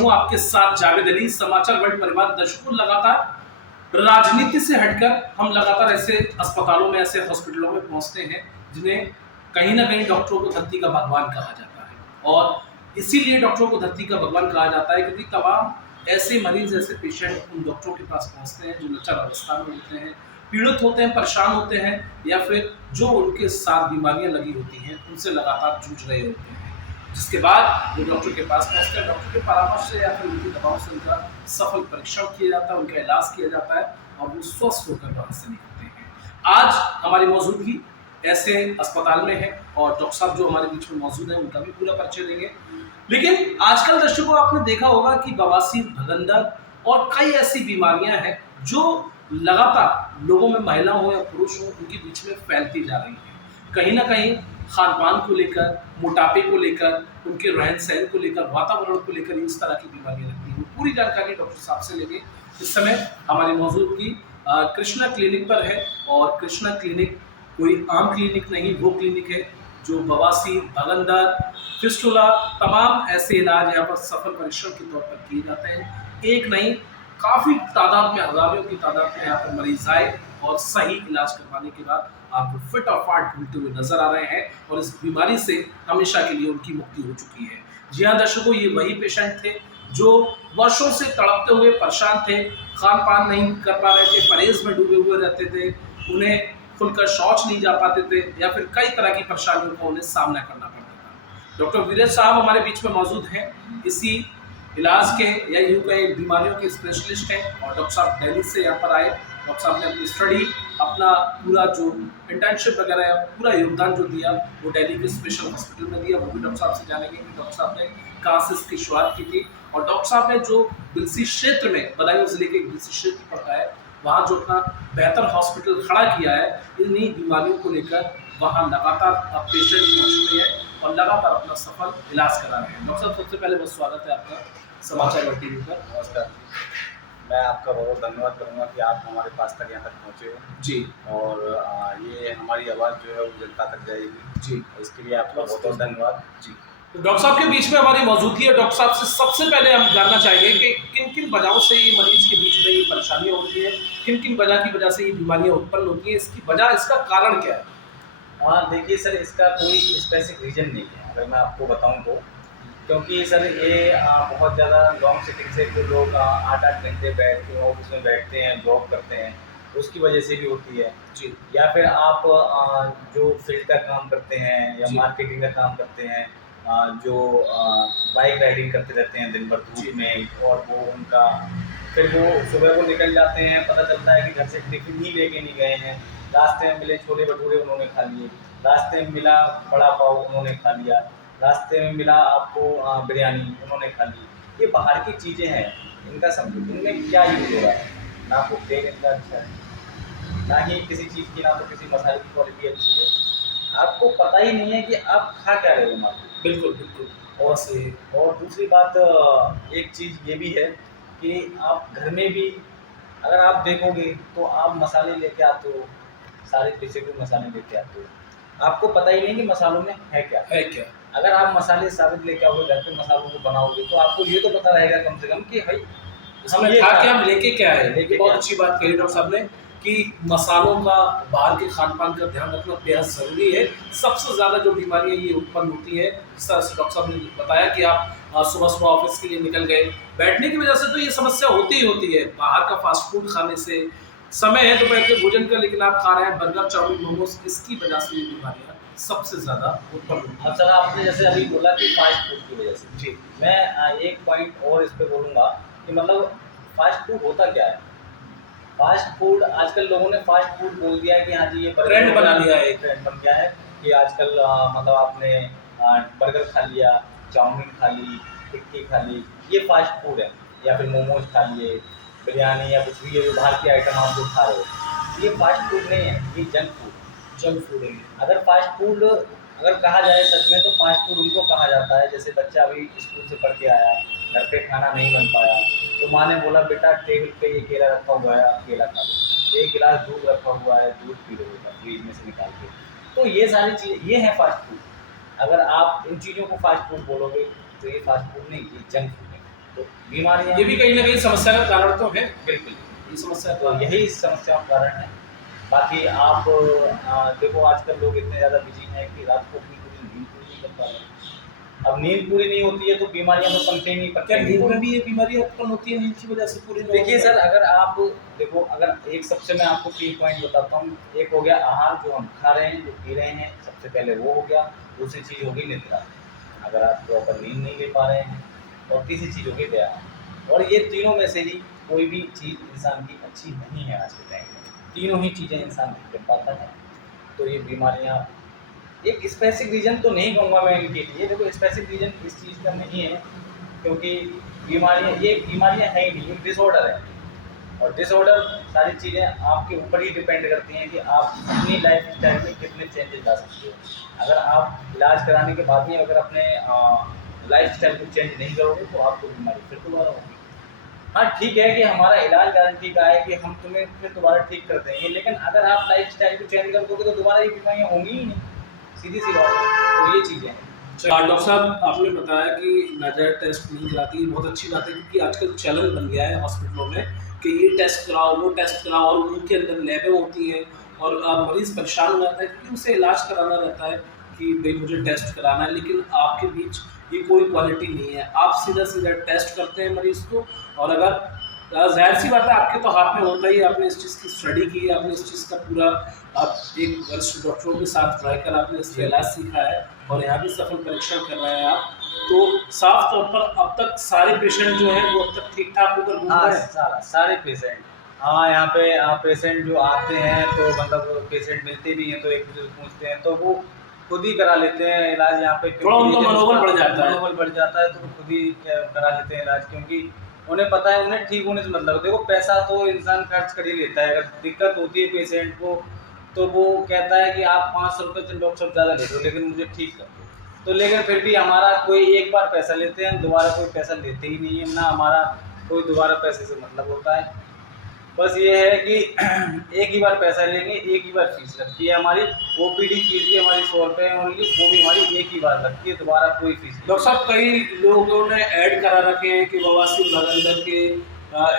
हूं आपके साथ जावेद अली। समाचार वर्ल्ड परिवार दर्शकों, लगातार राजनीति से हटकर हम लगातार ऐसे अस्पतालों में, ऐसे हॉस्पिटलों में पहुंचते हैं जिन्हें कहीं ना कहीं डॉक्टरों को धरती का भगवान कहा जाता है। और इसीलिए डॉक्टरों को धरती का भगवान कहा जाता है क्योंकि तमाम ऐसे मरीज, ऐसे पेशेंट उन डॉक्टरों के पास पहुंचते हैं जो लचर अवस्था में होते हैं, पीड़ित होते हैं, परेशान होते हैं, या फिर जो उनके साथ बीमारियां लगी होती हैं उनसे लगातार जूझ रहे होते हैं। जिसके बाद वो डॉक्टर के पास पहुंचकर डॉक्टर के परामर्श से या फिर उनकी दवाओं से उनका सफल परीक्षण किया जाता है, उनका इलाज किया जाता है और वो स्वस्थ होकर वहां से निकलते हैं। आज हमारी मौजूदगी ऐसे अस्पताल में है और डॉक्टर साहब जो हमारे बीच में मौजूद हैं उनका भी पूरा परिचय देंगे। लेकिन आजकल दर्शकों, आपने देखा होगा कि बवासीर, भगंदर और कई ऐसी बीमारियां हैं जो लगातार लोगों में, महिला हो या पुरुष हो, उनके बीच में फैलती जा रही हैं। कहीं ना कहीं खान पान को लेकर, मोटापे को लेकर, उनके रहन सहन को लेकर, वातावरण को लेकर इस तरह की बीमारियां लगती हैं। पूरी जानकारी डॉक्टर साहब से लेंगे। इस समय हमारी मौजूदगी कृष्णा क्लिनिक पर है और कृष्णा क्लिनिक कोई आम क्लिनिक नहीं, वो क्लिनिक है जो बवासीर, भगंदर, फिस्टुला, तमाम ऐसे इलाज यहाँ पर सफल परीक्षण के तौर पर किए जाते हैं। एक नहीं, काफ़ी तादाद में, हजारों की तादाद में यहाँ पर मरीज आए और सही इलाज करवाने के बाद आपको फिट और फाट घूमते हुए नजर आ रहे हैं और इस बीमारी से हमेशा के लिए उनकी मुक्ति हो चुकी है। जी हाँ दर्शकों, ये वही पेशेंट थे जो वर्षों से तड़पते हुए परेशान थे, खान पान नहीं कर पा रहे थे, परहेज में डूबे हुए रहते थे, उन्हें खुलकर शौच नहीं जा पाते थे या फिर कई तरह की परेशानियों का उन्हें सामना करना पड़ता था। डॉक्टर वीरेश साहब हमारे बीच में मौजूद हैं, इसी इलाज के या यूँ कई बीमारियों के स्पेशलिस्ट हैं और डॉक्टर साहब दिल्ली से यहाँ पर आए। डॉक्टर साहब ने अपनी स्टडी, अपना पूरा जो इंटर्नशिप वगैरह है, पूरा योगदान जो दिया वो दिल्ली के स्पेशल हॉस्पिटल में दिया। वो भी डॉक्टर साहब से जानेंगे कि डॉक्टर साहब ने कहाँ से इसकी शुरुआत की थी और डॉक्टर साहब ने जो बिलसी क्षेत्र में, बदायूं जिले के बिलसी क्षेत्र पड़ता है, वहाँ जो अपना बेहतर हॉस्पिटल खड़ा किया है इन्हीं बीमारियों को लेकर, वहाँ लगातार अब पेशेंट पहुँच रहे हैं और लगातार अपना सफल इलाज करा रहे हैं। डॉक्टर साहब, सबसे पहले बहुत स्वागत है आपका समाचार वर्ल्ड टीवी पर। नमस्कार। मैं आपका बहुत धन्यवाद करूंगा कि आप हमारे पास तक यहाँ तक पहुँचे हो जी। और ये हमारी आवाज़ जो है वो जनता तक जाएगी जी, इसके लिए आपका बहुत बहुत धन्यवाद जी। तो डॉक्टर साहब के बीच में हमारी मौजूदगी है। डॉक्टर साहब से सबसे पहले हम जानना चाहेंगे कि किन किन वजहों से ये मरीज के बीच में ये परेशानियाँ होती है, किन किन वजह की वजह से ये बीमारियाँ उत्पन्न होती है, इसकी वजह, इसका कारण क्या है? हाँ देखिए सर, इसका कोई स्पेसिफिक रीज़न नहीं है अगर मैं आपको बताऊँ तो, क्योंकि सर ये बहुत ज़्यादा लॉन्ग सिटिंग से जो लोग 8-8 घंटे बैठ के ऑफिस में बैठते हैं, जॉब करते हैं, उसकी वजह से भी होती है जी। या फिर आप जो फील्ड का काम करते हैं या जी। मार्केटिंग का काम करते हैं, जो बाइक राइडिंग करते रहते हैं दिन भर जी। धूप में, और वो उनका फिर वो सुबह को निकल जाते हैं, पता चलता है कि घर से टिफिन ही लेके नहीं गए हैं, रास्ते में मिले छोले भटूरे उन्होंने खा लिए, रास्ते में मिला बड़ा पाव उन्होंने खा लिया, रास्ते में मिला आपको बिरयानी उन्होंने खा ली। ये बाहर की चीज़ें हैं, इनका समझो इनमें क्या यूज़ हो रहा है, ना तो तेल इनका अच्छा है, ना ही किसी चीज़ की, ना तो किसी मसाले की क्वालिटी अच्छी है। आपको पता ही नहीं है कि आप खा क्या रहे हो मार्केट। बिल्कुल बिल्कुल। और से और दूसरी बात एक चीज़ ये भी है कि आप घर में भी अगर आप देखोगे तो आप मसाले लेके आते हो, सारे पीसे हुए मसाले लेके आते हो, आपको पता ही नहीं कि मसालों में है क्या। अगर आप मसाले साबित लेके आओगे, घर पे मसालों को बनाओगे, तो आपको ये तो पता रहेगा कम से कम कि भाई इसमें ये खा खा के हम लेके क्या है। लेके बहुत क्या? अच्छी बात कही डॉक्टर साहब ने कि मसालों का, बाहर के खान पान का ध्यान रखना बेहद ज़रूरी है। सबसे ज़्यादा जो बीमारियाँ ये उत्पन्न होती है, जिस तरह से डॉक्टर साहब ने बताया कि आप सुबह सुबह ऑफिस के लिए निकल गए, बैठने की वजह से तो ये समस्या होती ही होती है। बाहर का फास्ट फूड खाने से, समय है दोपहर के भोजन का लेकिन आप खा रहे हैं बर्गर, चाउमीन, मोमोज, इसकी वजह से ये बीमारियाँ सबसे ज़्यादा उत्पन्न होती हाँ सर, आपने जैसे अभी बोला कि फास्ट फूड की वजह से, हैं। जी। मैं एक पॉइंट और इस पे बोलूँगा कि मतलब फास्ट फूड होता क्या है। फास्ट फूड आजकल लोगों ने फास्ट फूड बोल दिया है कि हाँ जी ये ट्रेंड बना लिया है। ट्रेंड बन गया है कि आजकल मतलब आपने बर्गर खा लिया, चाउमीन खा ली, टिक्की खा ली, ये फास्ट फूड है, या फिर मोमोज खा लिए, बिरयानी या कुछ भी ये जो बाहर की आइटम आप जो खा रहे हो, ये फास्ट फूड नहीं है, ये जंक फूड। जंक फूड है। अगर फास्ट फूड अगर कहा जाए सच में, तो फास्ट फूड उनको कहा जाता है जैसे बच्चा अभी स्कूल से पढ़ के आया, घर पे खाना नहीं बन पाया, तो माँ ने बोला बेटा टेबल पे ये केला रखा हुआ है, आप केला खा लो, एक गिलास दूध रखा हुआ है, दूध पी लो बेटा फ्रिज में से निकाल के। तो ये सारी चीज़ें ये है फास्ट फूड। अगर आप इन चीज़ों को फास्ट फूड बोलोगे तो ये फास्ट फूड नहीं, ये जंक फूड है। तो बीमारियाँ ये भी कहीं ना कहीं समस्या का कारण तो है, बिल्कुल, ये समस्या तो का यही समस्याओं का कारण है। बाकी आप देखो आजकल लोग इतने ज़्यादा बिजी हैं कि रात को अपनी पूरी नींद पूरी नहीं कर पा रहे हैं। अब नींद पूरी नहीं होती है तो बीमारियाँ तो पनपेंगी ही क्या नींद पनपेंगी। में भी ये बीमारी उत्पन्न होती है नींद की वजह से पूरी देखिए सर, अगर आप देखो, अगर एक सबसे मैं आपको की पॉइंट बताता हूँ। एक हो गया आहार, जो हम खा रहे हैं, जो पी रहे हैं, सबसे पहले वो हो गया। दूसरी चीज़ हो गई निद्रा, अगर आप प्रॉपर नींद नहीं ले पा रहे हैं। और तीसरी चीज़ हो गई व्यायाम। और ये तीनों में से ही कोई भी चीज़ इंसान की अच्छी नहीं है आज के टाइम में। तीनों ही चीज़ें इंसान नहीं कर पाता है, तो ये बीमारियाँ, एक स्पेसिफिक रीज़न तो नहीं कहूँगा मैं इनके लिए। देखो स्पेसिफिक रीज़न इस चीज़ का नहीं है, क्योंकि बीमारियाँ है ही नहीं, एक डिसऑर्डर है। और डिसऑर्डर सारी चीज़ें आपके ऊपर ही डिपेंड करती हैं कि आप अपनी लाइफ स्टाइल में कितने चेंजेस ला सकते हो। अगर आप इलाज कराने के बाद भी अगर अपने लाइफ स्टाइल को चेंज नहीं करोगे तो आपको बीमारी फिर दोबारा होगी। हाँ ठीक है कि हमारा इलाज गारंटी का है कि हम तुम्हें फिर दोबारा ठीक कर देंगे, लेकिन अगर आप लाइफ स्टाइल को चेंज कर दोगे तो दोबारा ये बीमारियाँ होंगी ही नहीं, सीधी सी बात है। तो ये चीज़ें हैं। डॉक्टर साहब आपने बताया कि नज़र टेस्ट नहीं कराती, बहुत अच्छी बात है क्योंकि आजकल चलन बन गया है हॉस्पिटलों में कि ये टेस्ट कराओ वो टेस्ट कराओ, और उनके अंदर लैबें होती हैं और मरीज़ परेशान हो जाता है क्योंकि उसे इलाज कराना रहता है कि भाई मुझे टेस्ट कराना है, लेकिन आपके बीच ये कोई क्वालिटी नहीं है। आप सीधा सीधा टेस्ट करते हैं मरीज़ को, और अगर ज़ाहिर सी बात है आपके तो हाथ में होता ही है, आपने इस चीज़ की स्टडी की, आपने इस चीज़ का पूरा आप एक वरिष्ठ डॉक्टरों के साथ रहकर आपने इसका इलाज सीखा है और यहाँ भी सफल परीक्षण कर रहे हैं आप। तो साफ तौर पर अब तक सारे पेशेंट जो हैं वो अब तक ठीक ठाक होकर घूम हाँ, रहे हैं। सारे पेशेंट, हाँ यहाँ पे पेशेंट जो आते हैं तो मतलब पेशेंट मिलते भी हैं तो एक दूसरे से पूछते हैं तो वो खुद ही करा लेते हैं इलाज यहाँ पे, थोड़ा उनका जब मनोबल उसका बढ़ जाता है। मनोबल बढ़ जाता है तो वो खुद ही करा लेते हैं इलाज, क्योंकि उन्हें पता है उन्हें ठीक होने से मतलब। देखो पैसा तो इंसान खर्च कर ही लेता है, अगर दिक्कत होती है पेशेंट को तो वो कहता है कि आप 500 रुपये तो डॉक्टर साहब ज़्यादा ले दो लेकिन मुझे ठीक कर दो। तो लेकिन फिर भी हमारा कोई एक बार पैसा लेते हैं, दोबारा कोई पैसा लेते ही नहीं है, ना हमारा कोई दोबारा पैसे से मतलब होता है। बस ये है कि एक ही बार पैसा लेंगे, एक ही बार फीस लगती है हमारी। ओपीडी फीस भी हमारी 100 रुपये है ओनली, वो भी हमारी एक ही बार लगती है, दोबारा कोई फीस नहीं। डॉक्टर साहब कई लोगों ने ऐड करा रखे हैं कि बवासीर बगंदर के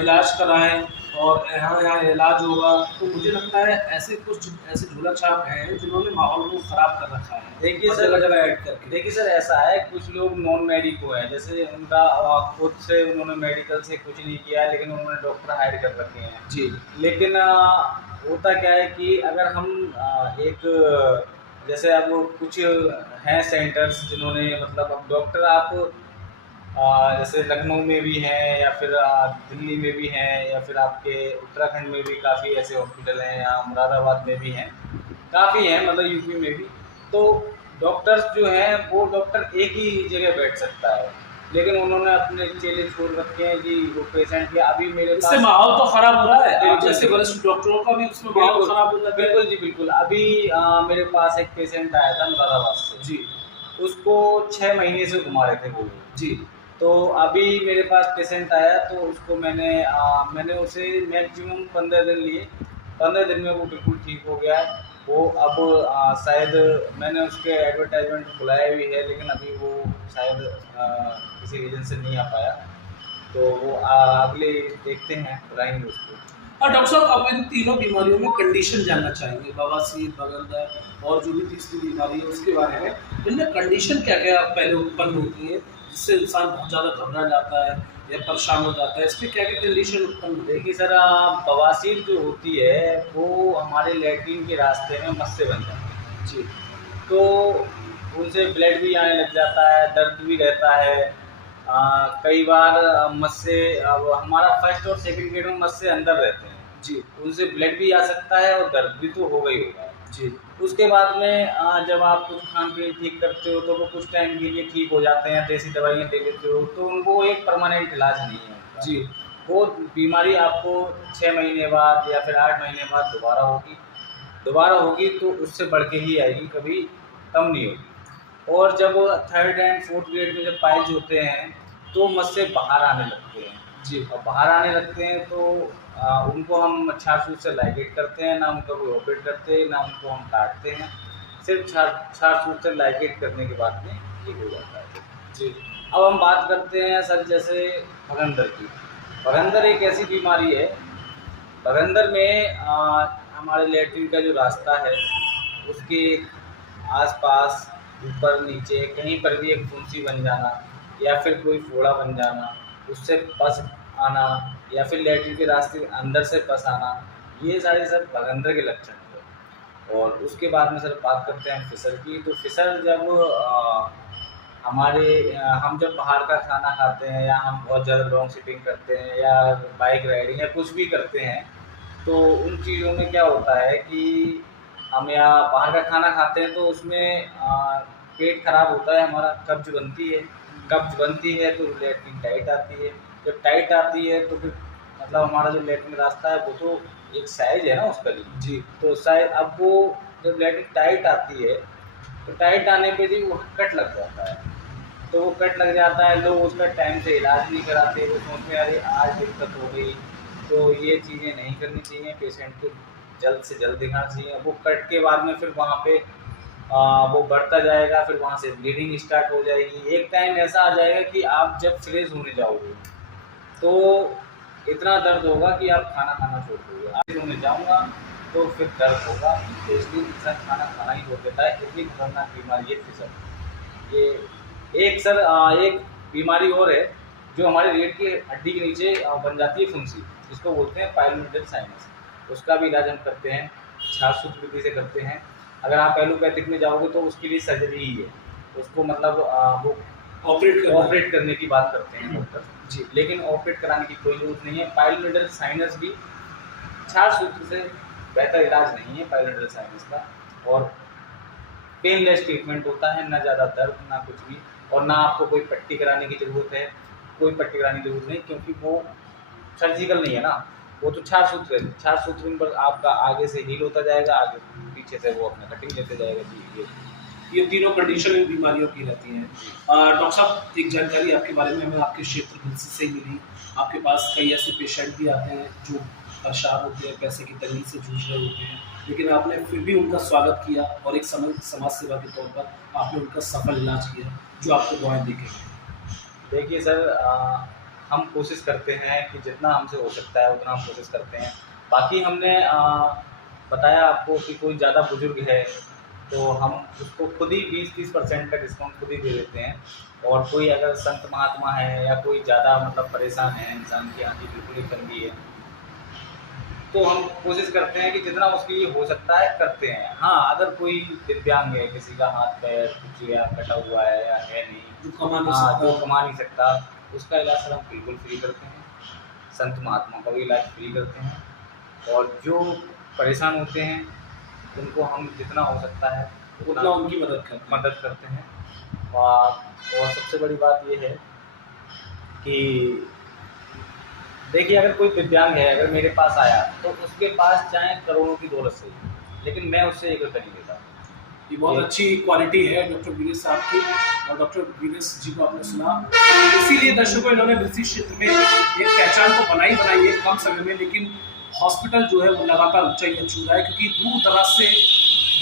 इलाज कराएं और यहाँ यहाँ इलाज होगा, तो मुझे लगता है ऐसे कुछ ऐसे झोला छाप हैं जिन्होंने माहौल को ख़राब कर रखा है, देखिए और सर, जगह जगह ऐड करके। देखिए सर ऐसा है, कुछ लोग नॉन मेडिको हैं, जैसे उनका खुद से उन्होंने मेडिकल से कुछ नहीं किया है लेकिन उन्होंने डॉक्टर हायर कर रखे हैं। जी लेकिन होता क्या है कि अगर हम एक जैसे अब कुछ हैं सेंटर्स जिन्होंने मतलब अब डॉक्टर आप जैसे लखनऊ में भी हैं या फिर दिल्ली में भी हैं या फिर आपके उत्तराखंड में भी काफ़ी ऐसे हॉस्पिटल हैं, या मुरादाबाद में भी हैं, काफ़ी हैं मतलब यूपी में भी। तो डॉक्टर्स जो हैं वो डॉक्टर एक ही जगह बैठ सकता है, लेकिन उन्होंने अपने चेले छोड़ रखे हैं कि वो पेशेंट के अभी मेरे इससे पास माहौल तो खराब हो रहा है, आप बिल्कुल, जैसे वरिष्ठ डॉक्टरों का भी उसमें माहौल बिल्कुल खराब हो जाता है। बिल्कुल जी बिल्कुल। अभी मेरे पास एक पेशेंट आया था मुरादाबाद से, जी उसको 6 महीने से घुमा रहे थे वो लोग। जी तो अभी मेरे पास पेशेंट आया तो उसको मैंने उसे मैक्सिमम 15 दिन लिए, 15 दिन में वो बिल्कुल ठीक हो गया है। वो अब शायद मैंने उसके एडवर्टाइजमेंट बुलाया भी है लेकिन अभी वो शायद किसी रीज़न से नहीं आ पाया, तो वो अगले देखते हैं, बुलाएंगे उसको। और डॉक्टर साहब अब इन तीनों बीमारियों में कंडीशन जानना चाहेंगे, बवासीर बगंदर और जो भी तीसरी बीमारी है उसके बारे में। इनमें कंडीशन क्या क्या पहले उत्पन्न होती है जिससे इंसान बहुत ज़्यादा घबरा जाता है या परेशान हो जाता है, इसमें क्या क्या कंडीशन उत्पन्न होती है? देखिए सर, बवासीर जो होती है वो हमारे लैट्रिन के रास्ते में मस्से बन जाती है जी तो उनसे ब्लड भी आने लग जाता है, दर्द भी रहता है। कई बार मस्से, अब हमारा फर्स्ट और सेकंड ग्रेड में मस्से अंदर रहते हैं, जी उनसे ब्लड भी आ सकता है और दर्द भी तो होगा ही होगा। जी उसके बाद में जब आप कुछ खान पीन ठीक करते हो तो वो कुछ टाइम के लिए ठीक हो जाते हैं, देसी दवाइयाँ दे देते हो तो उनको एक परमानेंट इलाज नहीं है उनका। जी वो बीमारी आपको 6 महीने बाद या फिर 8 महीने बाद दोबारा होगी तो उससे बढ़ के ही आएगी, कभी कम नहीं होगी। और जब थर्ड एंड फोर्थ ग्रेड में जब पाइल्स होते हैं तो मस्से बाहर आने लगते हैं, जी और बाहर आने लगते हैं तो उनको हम छाछ-छूछ से लाइगेट करते हैं, ना उनका कोई ऑपरेट करते हैं, ना उनको हम काटते हैं, सिर्फ छाछ-छूछ से लाइगेट करने के बाद में ठीक हो जाता है। जी अब हम बात करते हैं सर, जैसे भगंदर की। भगंदर एक ऐसी बीमारी है, भगंदर में हमारे लेटरिन का जो रास्ता है उसके आसपास ऊपर नीचे कहीं पर भी एक फुंसी बन जाना या फिर कोई फोड़ा बन जाना, उससे पस आना या फिर लेटरिन के रास्ते के अंदर से पस आना, ये सारे सर भगंदर के लक्षण हैं। और उसके बाद में सर बात करते हैं फिसर की। तो फिसर जब हम जब बाहर का खाना खाते हैं या हम बहुत ज़्यादा लॉन्ग सिटिंग करते हैं या बाइक राइडिंग या कुछ भी करते हैं, तो उन चीज़ों में क्या होता है कि हम या बाहर का खाना खाते हैं तो उसमें पेट खराब होता है, हमारा कब्ज बनती है तो लेटरिन टाइट आती है। जब टाइट आती है तो फिर मतलब हमारा जो लेटरिन रास्ता है वो तो एक साइज है ना उसका लिए जी। तो साइज अब वो जब लेटरिन टाइट आती है तो टाइट आने पे भी वो कट लग जाता है। तो वो कट लग जाता है, लोग उसका टाइम से इलाज नहीं कराते, वो सोचते हैं अरे आज दिक्कत हो गई। तो ये चीज़ें नहीं करनी चाहिए, पेशेंट को जल्द से जल्द दिखाना चाहिए। वो कट के बाद में फिर वहाँ पे वो बढ़ता जाएगा, फिर वहाँ से ब्लीडिंग स्टार्ट हो जाएगी। एक टाइम ऐसा आ जाएगा कि आप जब फ्रेश होने जाओगे तो इतना दर्द होगा कि आप खाना खाना छोड़ दोगे। आप फ्रेश होने जाऊँगा तो फिर दर्द होगा, तो इसलिए इंसान खाना खाना ही छोड़ देता है। इतनी खतरनाक बीमारी है फिसर। ये एक बीमारी और है जो हमारे रीढ़ की हड्डी के नीचे बन जाती है फुंसी, जिसको बोलते हैं पाइलोनेटल साइनस। उसका भी इलाज हम करते हैं, छाछ विधि से करते हैं। अगर आप एलोपैथिक में जाओगे तो उसके लिए सर्जरी ही है, उसको मतलब वो ऑपरेट करने की बात करते हैं डॉक्टर जी, लेकिन ऑपरेट कराने की कोई जरूरत नहीं है। पाइलोनेटल साइनस भी छाछ सूत्र से बेहतर इलाज नहीं है पाइलोनेटल साइनस का, और पेनलेस ट्रीटमेंट होता है, ना ज़्यादा दर्द ना कुछ भी, और ना आपको कोई पट्टी कराने की ज़रूरत है। कोई पट्टी कराने की ज़रूरत नहीं, क्योंकि वो सर्जिकल नहीं है ना, वो तो छाछ सूत्र है। छाछ सूत्र पर आपका आगे से हील होता जाएगा, आगे पीछे से वो अपना कटिंग लेते जाएगा जी। ये तीनों कंडीशन इन बीमारियों की रहती हैं। डॉक्टर साहब, एक जानकारी आपके बारे में हमें आपके क्षेत्र दिलसी से ही मिली। आपके पास कई ऐसे पेशेंट भी आते हैं जो परेशान होते हैं, पैसे की तंगी से जूझ रहे होते हैं, लेकिन आपने फिर भी उनका स्वागत किया और एक समाज सेवा के तौर पर आपने उनका सफल इलाज किया, जो आपको दुआएं देके। देखिए सर, हम कोशिश करते हैं कि जितना हमसे हो सकता है उतना हम कोशिश करते हैं। बाकी हमने बताया आपको कि कोई ज़्यादा बुजुर्ग है तो हम उसको खुद ही 20-30% का डिस्काउंट खुद ही दे देते हैं। और कोई अगर संत महात्मा है या कोई ज़्यादा मतलब परेशान है, इंसान की आँखें बिल्कुल ही तंगी है, तो हम कोशिश करते हैं कि जितना उसके लिए हो सकता है करते हैं। हाँ, अगर कोई दिव्यांग है, किसी का हाथ पैर कुछ या कटा हुआ है या है नहीं, जो कमा नहीं सकता, उसका इलाज सर हम बिल्कुल फ्री करते हैं। संत महात्मा का भी इलाज फ्री करते हैं, और जो परेशान होते हैं उनको हम जितना हो सकता है उतना उनकी मदद करते हैं। और सबसे बड़ी बात ये है कि देखिए, अगर कोई दिव्यांग है, अगर मेरे पास आया तो उसके पास चाहे करोड़ों की दौलत से, लेकिन मैं उससे एक रुपया नहीं देता। ये बहुत अच्छी क्वालिटी है डॉक्टर वीरेश साहब की, और डॉक्टर वीरेश जी को आपने सुना, इसीलिए दर्शकों इन्होंने कृषि क्षेत्र में एक पहचान तो बनाई है कम समय में, लेकिन हॉस्पिटल जो है वो लगातार ऊंचाइयां छू रहा है, क्योंकि दूर दराज से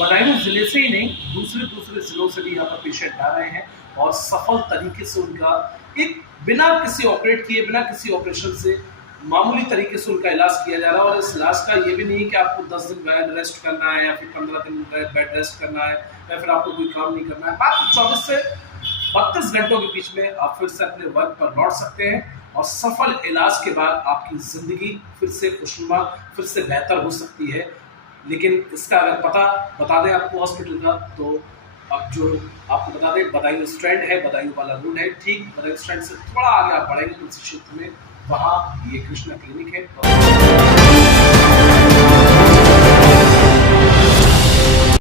बदायूं जिले से ही नहीं, दूसरे जिलों से भी यहाँ पर पेशेंट आ रहे हैं, और सफल तरीके से उनका एक बिना किसी ऑपरेट किए, बिना किसी ऑपरेशन से मामूली तरीके से उनका इलाज किया जा रहा है। और इस इलाज का ये भी नहीं है कि आपको 10 दिन बेड रेस्ट करना है या फिर 15 दिन बेड रेस्ट करना है या फिर आपको कोई काम नहीं करना है। मात्र 24 से 32 घंटों के बीच में आप फिर से अपने वर्क पर लौट सकते हैं, और सफल इलाज के बाद आपकी ज़िंदगी फिर से खुशनुमा, फिर से बेहतर हो सकती है। लेकिन इसका अगर पता बता दें आपको हॉस्पिटल का, तो अब जो आपको बता दें, बदायूं स्टैंड है, बदायूं वाला रोड है, ठीक बदायूं स्टैंड से थोड़ा आगे आप बढ़ेंगे तो इस क्षेत्र में, वहाँ ये कृष्णा क्लिनिक है।